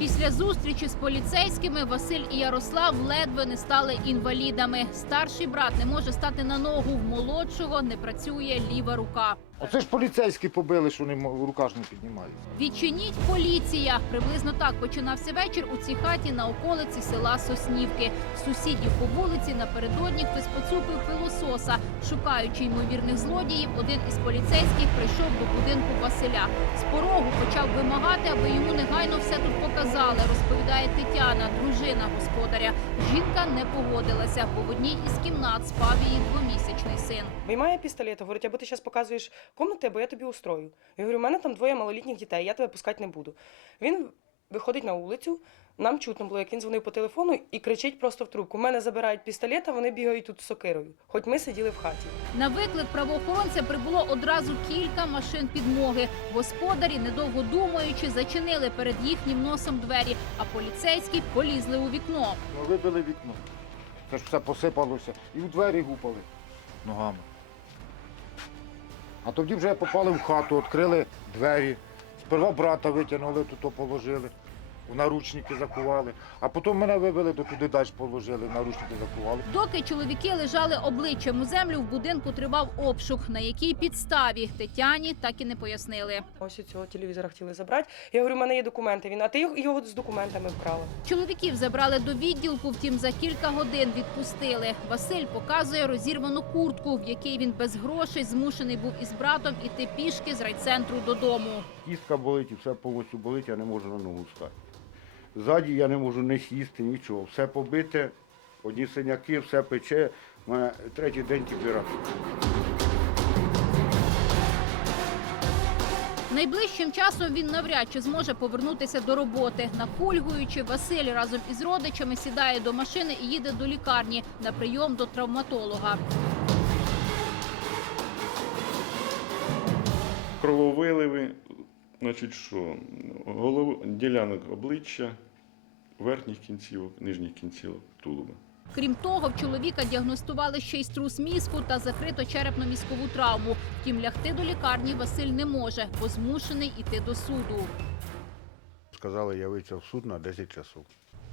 Після зустрічі з поліцейськими Василь і Ярослав ледве не стали інвалідами. Старший брат не може стати на ногу. В молодшого не працює ліва рука. Оце ж поліцейські побили, що вони рука ж не піднімають. Відчиніть поліція. Приблизно так починався вечір у цій хаті на околиці села Соснівки. Сусідів по вулиці напередодні хтось поцупив пилососа. Шукаючи ймовірних злодіїв, один із поліцейських прийшов до будинку Василя. З порогу почав вимагати, аби йому негайно все тут показали. Розповідає Тетяна, дружина господаря. Жінка не погодилася, бо в одній із кімнат спав її двомісячний син. Виймає пістолет, говорить, або ти зараз показуєш комнати, або я тобі устрою. Я говорю, у мене там двоє малолітніх дітей, я тебе пускати не буду. Він виходить на вулицю, нам чутно було, як він дзвонив по телефону і кричить просто в трубку. У мене забирають пістолет, а вони бігають тут з сокирою. Хоч ми сиділи в хаті. На виклик правоохоронця прибуло одразу кілька машин підмоги. Господарі, недовго думаючи, зачинили перед їхнім носом двері, а поліцейські полізли у вікно. Ну, вибили вікно. Це ж все посипалося. І у двері гупали ногами. А тоді вже попали в хату, відкрили двері. Сперва брата витягнули, тут положили, в наручники закували. А потім мене вивели, до туди далі положили, в наручники закували. Доки чоловіки лежали обличчям у землю, в будинку тривав обшук. На якій підставі Тетяні так і не пояснили. Ось цього телевізора хотіли забрати. Я говорю, у мене є документи. Він, а ти його- його з документами вкрала. Чоловіків забрали до відділку, втім за кілька годин відпустили. Василь показує розірвану куртку, в якій він без грошей змушений був із братом іти пішки з райцентру додому. Кістка болить і все повністю болить, я не можу на ногу стати. Ззаді я не можу не сісти, нічого. Все побите, одні синяки, все пече. У мене третій день температура. Найближчим часом він навряд чи зможе повернутися до роботи. Накульгуючи, Василь разом із родичами сідає до машини і їде до лікарні на прийом до травматолога. Значить, що голов... ділянок обличчя, верхніх кінцівок, нижніх кінцівок тулуба. Крім того, в чоловіка діагностували ще й струс мізку та закрито черепно-мізкову травму. Втім, лягти до лікарні Василь не може, бо змушений іти до суду. Сказали явитися в суд на 10 часов.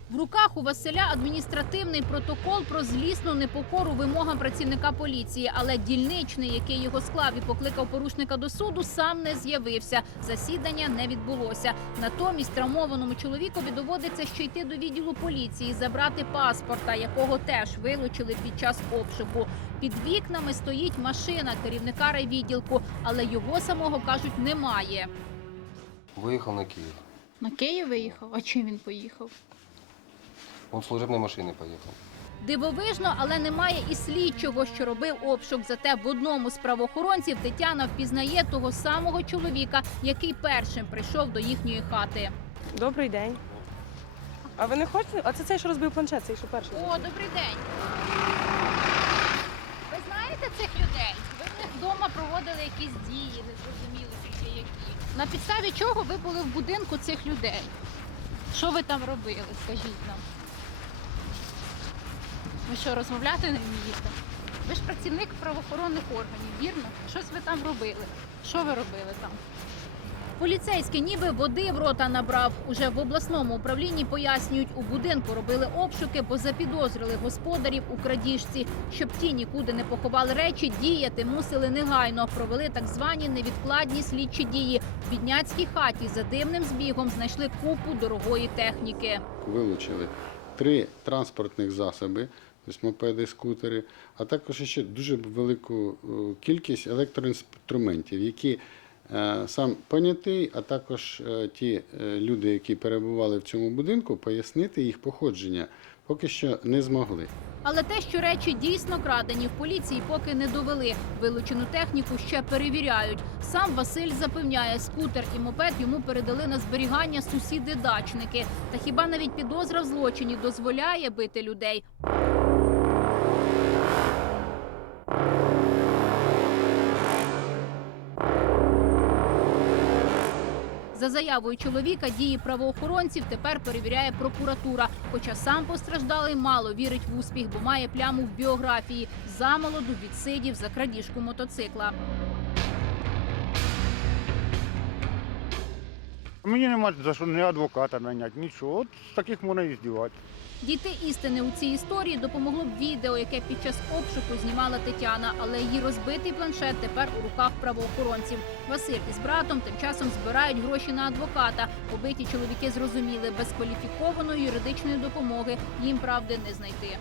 В руках у Василя адміністративний протокол про злісну непокору вимогам працівника поліції, але дільничний, який його склав і покликав порушника до суду, сам не з'явився. Засідання не відбулося. Натомість травмованому чоловікові доводиться ще йти до відділу поліції, забрати паспорта, якого теж вилучили під час обшуку. Під вікнами стоїть машина керівника райвідділку, але його самого кажуть немає. Виїхав на Київ. На Київ виїхав. А чим він поїхав? Он служебної машини поїхав. Дивовижно, але немає і слідчого, що робив обшук. Зате в одному з правоохоронців Тетяна впізнає того самого чоловіка, який першим прийшов до їхньої хати. Добрий день. А ви не хочете? А це цей, що розбив планшет, цей, що перший. О, добрий день. Ви знаєте цих людей? Ви в них вдома проводили якісь дії, незрозуміло ще які. На підставі чого ви були в будинку цих людей? Що ви там робили? Скажіть нам. Ви що, розмовляти не вмієте? Ви ж працівник правоохоронних органів, вірно? Щось ви там робили. Що ви робили там? Поліцейський ніби води в рота набрав. Уже в обласному управлінні пояснюють, у будинку робили обшуки, бо запідозрили господарів у крадіжці. Щоб ті нікуди не поховали речі, діяти мусили негайно. Провели так звані невідкладні слідчі дії. В бідняцькій хаті за дивним збігом знайшли купу дорогої техніки. вилучили три транспортних засоби, тобто мопеди, скутери, а також ще дуже велику е, кількість електроінструментів, які е, сам понятий, а також е, ті люди, які перебували в цьому будинку, пояснити їх походження поки що не змогли. Але те, що речі дійсно крадені в поліції, поки не довели. Вилучену техніку ще перевіряють. Сам Василь запевняє, скутер і мопед йому передали на зберігання сусіди-дачники. Та хіба навіть підозра в злочині дозволяє бити людей? За заявою чоловіка дії правоохоронців тепер перевіряє прокуратура. Хоча сам постраждалий мало вірить в успіх, бо має пляму в біографії. Замолоду відсидів за крадіжку мотоцикла. Мені нема за що ні адвоката наняти, нічого. От з таких можна і здівати. Дійти істини у цій історії допомогло б відео, яке під час обшуку знімала Тетяна, але її розбитий планшет тепер у руках правоохоронців. Василь із братом тим часом збирають гроші на адвоката. Побиті чоловіки зрозуміли, без кваліфікованої юридичної допомоги їм правди не знайти.